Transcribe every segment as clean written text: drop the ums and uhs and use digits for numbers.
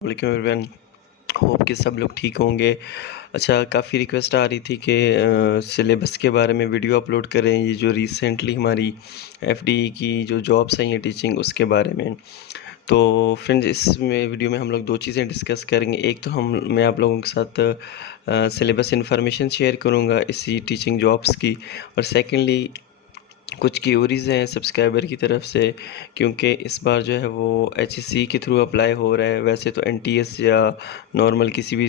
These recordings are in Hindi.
वालेकुम एवरीवन। होप कि सब लोग ठीक होंगे। अच्छा, काफ़ी रिक्वेस्ट आ रही थी कि सिलेबस के बारे में वीडियो अपलोड करें। ये जो रिसेंटली हमारी एफडीई की जो जॉब्स आई हैं टीचिंग, उसके बारे में। तो फ्रेंड्स, इसमें वीडियो में हम लोग दो चीज़ें डिस्कस करेंगे। एक तो मैं आप लोगों के साथ सिलेबस इन्फॉर्मेशन शेयर करूँगा इसी टीचिंग जॉब्स की, और सेकेंडली कुछ क्यूरीज़ हैं सब्सक्राइबर की तरफ से, क्योंकि इस बार जो है वो एचईसी के थ्रू अप्लाई हो रहा है। वैसे तो एनटीएस या नॉर्मल किसी भी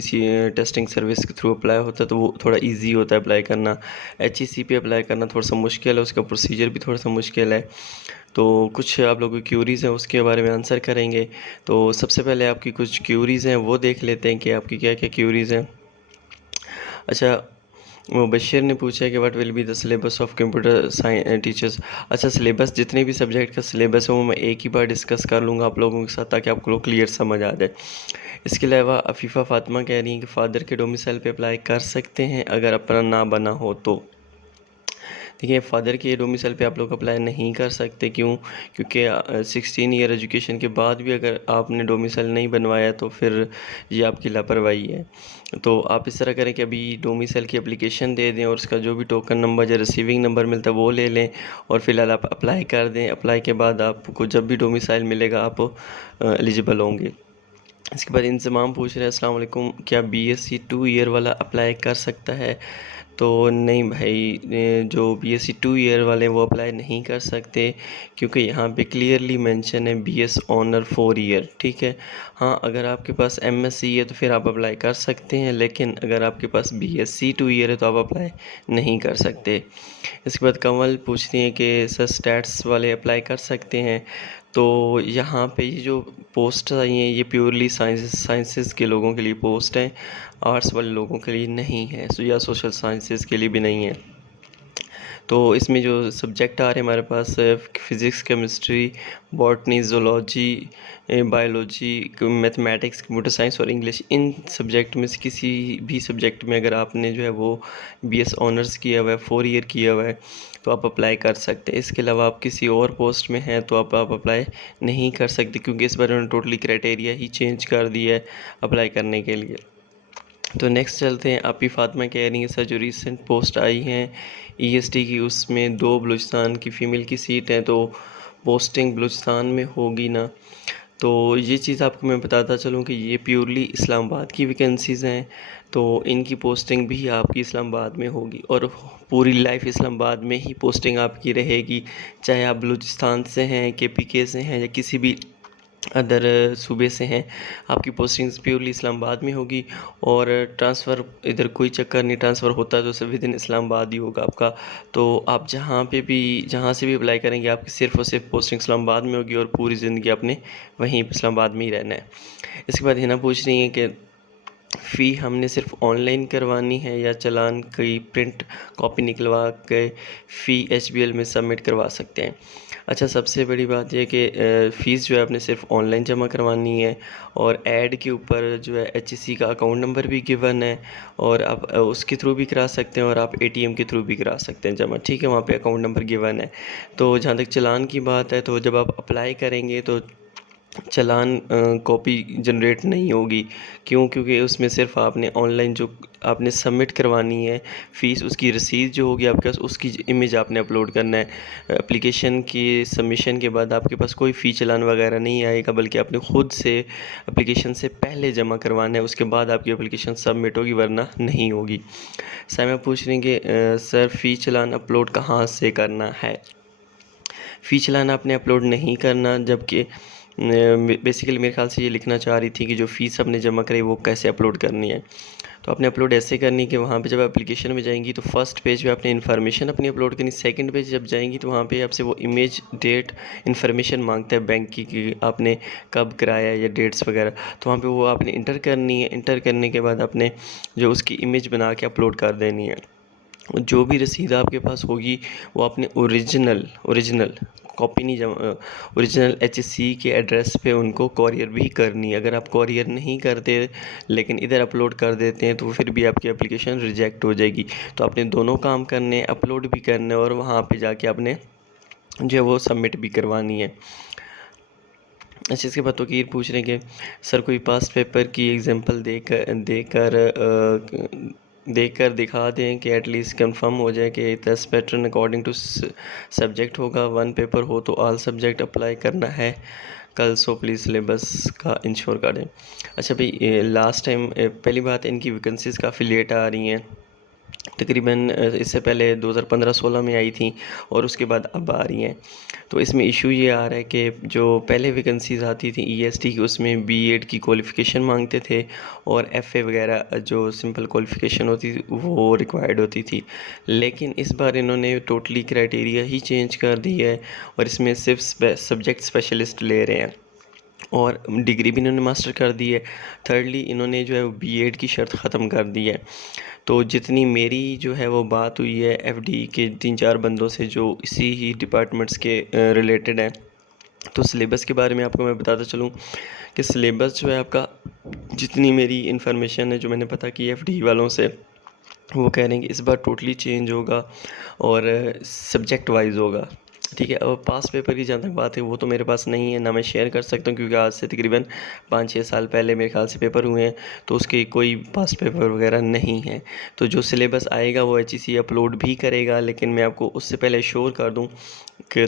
टेस्टिंग सर्विस के थ्रू अप्लाई होता है तो वो थोड़ा इजी होता है अप्लाई करना। एचईसी पे अप्लाई करना थोड़ा सा मुश्किल है, उसका प्रोसीजर भी थोड़ा सा मुश्किल है। तो कुछ आप लोगों की क्यूरीज़ हैं, उसके बारे में आंसर करेंगे। तो सबसे पहले आपकी कुछ क्यूरीज़ हैं वो देख लेते हैं कि आपकी क्या क्या क्यूरीज़ हैं। अच्छा, वो बशीर ने पूछा है कि what will be the syllabus of computer science teachers. अच्छा, सिलेबस जितने भी सब्जेक्ट का सिलेबस है वो मैं एक ही बार डिस्कस कर लूँगा आप लोगों के साथ, ताकि आपको क्लियर समझ आ जाए। इसके अलावा अफीफ़ा फ़ातिमा कह रही हैं कि फ़ादर के डोमिसाइल पे अप्लाई कर सकते हैं अगर अपना ना बना हो तो। देखिए, फ़ादर के डोमिसाइल पे आप लोग अप्लाई नहीं कर सकते। क्यों? क्योंकि 16 ईयर एजुकेशन के बाद भी अगर आपने डोमिसाइल नहीं बनवाया तो फिर ये आपकी लापरवाही है। तो आप इस तरह करें कि अभी डोमिसाइल की एप्लीकेशन दे दें और उसका जो भी टोकन नंबर या रिसीविंग नंबर मिलता है वो ले लें, और फ़िलहाल आप अप्लाई कर दें। अप्लाई के बाद आपको जब भी डोमिसाइल मिलेगा आप एलिजिबल होंगे। इसके बाद इंज़माम पूछ रहे हैं, अस्सलाम वालेकुम, क्या बीएससी 2 ईयर वाला अप्लाई कर सकता है? तो नहीं भाई, जो बीएससी 2 ईयर वाले वो अप्लाई नहीं कर सकते, क्योंकि यहाँ पे क्लियरली मेंशन है बीएस ऑनर 4 ईयर। ठीक है। हाँ, अगर आपके पास एमएससी है तो फिर आप अप्लाई कर सकते हैं, लेकिन अगर आपके पास बीएससी 2 ईयर है तो आप अप्लाई नहीं कर सकते। इसके बाद कमल पूछती हैं कि सर स्टैट्स वाले अप्लाई कर सकते हैं? तो यहाँ पे ये जो पोस्ट आई हैं ये प्योरली साइंसेस के लोगों के लिए पोस्ट हैं, आर्ट्स वाले लोगों के लिए नहीं है, या सोशल साइंसेस के लिए भी नहीं है। तो इसमें जो सब्जेक्ट आ रहे हैं हमारे पास, physics, chemistry, botany, zoology, biology, mathematics, computer science और इंग्लिश। इन सब्जेक्ट में से किसी भी सब्जेक्ट में अगर आपने जो है वो बीएस ऑनर्स किया हुआ है, 4 ईयर किया हुआ है, तो आप अप्लाई कर सकते हैं। इसके अलावा आप किसी और पोस्ट में हैं तो आप अप्लाई नहीं कर सकते, क्योंकि इस बार उन्होंने टोटली क्राइटेरिया ही चेंज कर दिया है अप्लाई करने के लिए। तो नेक्स्ट चलते हैं। आपी फ़ातिमा कह रही हैं सर जो रिसेंट पोस्ट आई हैं ईएसटी की, उसमें 2 बलूचिस्तान की फ़ीमेल की सीट है, तो पोस्टिंग बलूचिस्तान में होगी ना? तो ये चीज़ आपको मैं बताता चलूँ कि ये प्योरली इस्लामाबाद की वैकेंसीज़ हैं, तो इनकी पोस्टिंग भी आपकी इस्लामाबाद में होगी, और पूरी लाइफ इस्लामाबाद में ही पोस्टिंग आपकी रहेगी। चाहे आप बलूचिस्तान से हैं, केपीके से हैं, या किसी भी अदर सूबे से हैं, आपकी पोस्टिंग्स प्योरली इस्लामाबाद में होगी। और ट्रांसफ़र इधर कोई चक्कर नहीं, ट्रांसफ़र होता है तो सिर्फ विद इन इस्लामाबाद ही होगा आपका। तो आप जहाँ से भी अप्लाई करेंगे आपकी सिर्फ़ और सिर्फ पोस्टिंग इस्लामाबाद में होगी, और पूरी ज़िंदगी आपने वहीं इस्लामाबाद में ही रहना है। इसके बाद हिना पूछ रही हैं कि फ़ी हमने सिर्फ ऑनलाइन करवानी है या चालान की प्रिंट कॉपी निकलवा के फ़ी एचबीएल में सबमिट करवा सकते हैं? अच्छा, सबसे बड़ी बात यह कि फ़ीस जो है आपने सिर्फ ऑनलाइन जमा करवानी है, और ऐड के ऊपर जो है एचईसी का अकाउंट नंबर भी गिवन है, और आप उसके थ्रू भी करा सकते हैं, और आप एटीएम के थ्रू भी करा सकते हैं जमा। ठीक है, वहाँ पे अकाउंट नंबर गिवन है। तो जहाँ तक चालान की बात है, तो जब आप अप्लाई करेंगे तो चालान कॉपी जनरेट नहीं होगी। क्यों? क्योंकि उसमें सिर्फ आपने ऑनलाइन जो आपने सबमिट करवानी है फ़ीस, उसकी रसीद जो होगी आपके पास, उसकी इमेज आपने अपलोड करना है। एप्लीकेशन की सबमिशन के बाद आपके पास कोई फ़ी चालान वगैरह नहीं आएगा, बल्कि आपने ख़ुद से एप्लीकेशन से पहले जमा करवाना है, उसके बाद आपकी एप्लीकेशन सबमिट होगी, वरना नहीं होगी। साइमा पूछ रही हैं कि सर फ़ी चालान अपलोड कहाँ से करना है? फ़ी चालान आपने अपलोड नहीं करना, जबकि बेसिकली मेरे ख़्याल से ये लिखना चाह रही थी कि जो फ़ीस आपने जमा कराई वो कैसे अपलोड करनी है। तो आपने अपलोड ऐसे करनी है कि वहाँ पे जब एप्लीकेशन में जाएंगी तो फर्स्ट पेज पे आपने इन्फॉर्मेशन अपनी अपलोड करनी। सेकंड पेज जब जाएंगी तो वहाँ पे आपसे वो इमेज, डेट, इन्फॉर्मेशन मांगता है बैंक की कि आपने कब कराया या डेट्स वगैरह, तो वहाँ पे वो आपने इंटर करनी है। इंटर करने के बाद आपने जो उसकी इमेज बना के अपलोड कर देनी है। जो भी रसीद आपके पास होगी वो आपने ओरिजिनल कॉपी नहीं जमा, ओरिजिनल एचसी के एड्रेस पे उनको कॉरियर भी करनी है। अगर आप कॉरियर नहीं करते लेकिन इधर अपलोड कर देते हैं तो फिर भी आपकी एप्लीकेशन रिजेक्ट हो जाएगी। तो आपने दोनों काम करने, अपलोड भी करना है और वहाँ पे जाके आपने जो है वो सबमिट भी करवानी है। अच्छा, इसके बाद तौकीर पूछ रहे हैं कि सर कोई पास्ट पेपर की एग्जांपल देकर दिखा दें कि एटलीस्ट कंफर्म हो जाए कि test pattern according to subject होगा, वन पेपर हो तो ऑल सब्जेक्ट अप्लाई करना है कल, सो प्लीज़ सिलेबस का इंश्योर कर दें। अच्छा भाई, लास्ट टाइम पहली बात इनकी वैकेंसीज़ काफ़ी लेट आ रही हैं, तकरीबन इससे पहले 2015-16 में आई थी और उसके बाद अब आ रही हैं। तो इसमें इशू ये आ रहा है कि जो पहले वैकेंसीज़ आती थी ईएसटी की, उसमें बीएड की क्वालिफ़िकेशन मांगते थे और एफए वगैरह जो सिंपल क्वालिफ़िकेशन होती थी वो रिक्वायर्ड होती थी। लेकिन इस बार इन्होंने टोटली क्राइटेरिया ही चेंज कर दी है और इसमें सिर्फ सब्जेक्ट स्पेशलिस्ट ले रहे हैं और डिग्री भी इन्होंने मास्टर कर दी है। थर्डली इन्होंने जो है वो बीएड की शर्त ख़त्म कर दी है। तो जितनी मेरी जो है वो बात हुई है एफडी के 3-4 बंदों से जो इसी ही डिपार्टमेंट्स के रिलेटेड हैं, तो सिलेबस के बारे में आपको मैं बताता चलूँ कि सिलेबस जो है आपका, जितनी मेरी इन्फॉर्मेशन है जो मैंने पता की एफडी वालों से, वो कह रहे हैं कि इस बार टोटली चेंज होगा और सब्जेक्ट वाइज होगा। ठीक है, अब पास पेपर की जहाँ तक बात है वो तो मेरे पास नहीं है, ना मैं शेयर कर सकता हूँ, क्योंकि आज से तकरीबन 5-6 साल पहले मेरे ख्याल से पेपर हुए हैं, तो उसके कोई पास पेपर वगैरह नहीं है। तो जो सिलेबस आएगा वो एचईसी अपलोड भी करेगा, लेकिन मैं आपको उससे पहले श्योर कर दूँ कि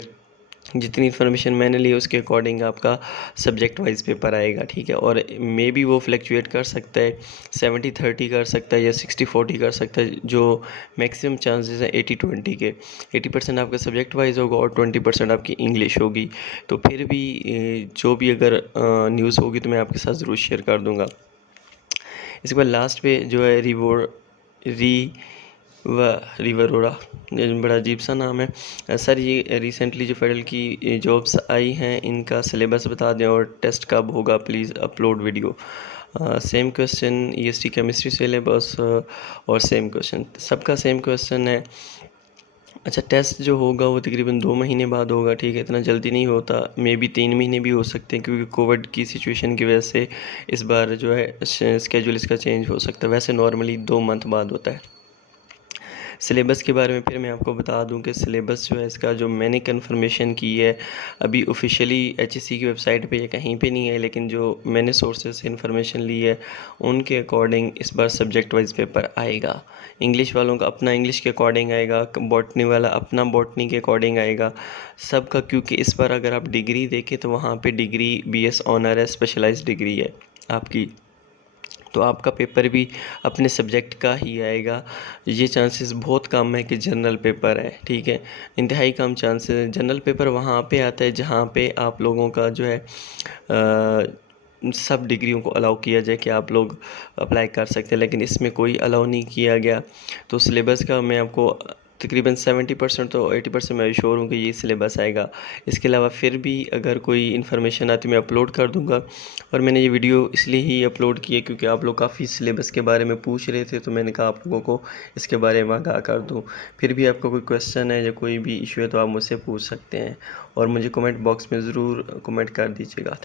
जितनी इन्फॉर्मेशन मैंने ली उसके अकॉर्डिंग आपका सब्जेक्ट वाइज पेपर आएगा। ठीक है, और मे बी वो फ्लक्चुएट कर सकता है, 70-30 कर सकता है या 60-40 कर सकता है। जो मैक्सिमम चांसेस हैं 80-20 के, 80% आपका सब्जेक्ट वाइज होगा और 20% आपकी इंग्लिश होगी। तो फिर भी जो भी अगर न्यूज़ होगी तो मैं आपके साथ ज़रूर शेयर कर दूँगा। इसके बाद लास्ट पे जो है रिवरोरा, ये बड़ा अजीब सा नाम है सर। ये रिसेंटली जो फेडरल की जॉब्स आई हैं इनका सिलेबस बता दें और टेस्ट कब होगा, please upload video. Same question EST chemistry syllabus और सेम क्वेश्चन, सबका सेम क्वेश्चन है। अच्छा, टेस्ट जो होगा वो तकरीबन 2 महीने बाद होगा। ठीक है, इतना जल्दी नहीं होता, मे बी 3 महीने भी हो सकते हैं, क्योंकि कोविड की सिचुएशन की वजह से इस बार जो है स्केड्यूल इसका चेंज हो सकता है। वैसे नॉर्मली 2 मंथ बाद होता है। सिलेबस के बारे में फिर मैं आपको बता दूं कि सिलेबस जो है इसका, जो मैंने कन्फर्मेशन की है, अभी ऑफिशियली एचएससी की वेबसाइट पे या कहीं पे नहीं है, लेकिन जो मैंने सोर्सेज से इन्फॉर्मेशन ली है उनके अकॉर्डिंग इस बार सब्जेक्ट वाइज पेपर आएगा। इंग्लिश वालों का अपना इंग्लिश के अकॉर्डिंग आएगा, बॉटनी वाला अपना बॉटनी के अकॉर्डिंग आएगा, सबका। क्योंकि इस बार अगर आप डिग्री देखें तो वहाँ पर डिग्री बीएस ऑनर है, स्पेशलाइज्ड डिग्री है आपकी, तो आपका पेपर भी अपने सब्जेक्ट का ही आएगा। ये चांसेस बहुत कम है कि जनरल पेपर है। ठीक है, इंतहाई कम चांसेस है। जनरल पेपर वहाँ पे आता है जहाँ पे आप लोगों का जो है सब डिग्रियों को अलाउ किया जाए कि आप लोग अप्लाई कर सकते हैं, लेकिन इसमें कोई अलाउ नहीं किया गया। तो सिलेबस का मैं आपको तकरीबन 70% तो 80% मैं श्योर हूँ कि ये सिलेबस आएगा। इसके अलावा फिर भी अगर कोई इन्फॉर्मेशन आती मैं अपलोड कर दूँगा। और मैंने ये वीडियो इसलिए ही अपलोड की है क्योंकि आप लोग काफ़ी सिलेबस के बारे में पूछ रहे थे, तो मैंने कहा आप लोगों को इसके बारे में आगाह कर दूँ। फिर भी आपको कोई क्वेश्चन है या कोई भी इशू है तो आप मुझसे पूछ सकते हैं और मुझे कमेंट बॉक्स में ज़रूर कमेंट कर दीजिएगा।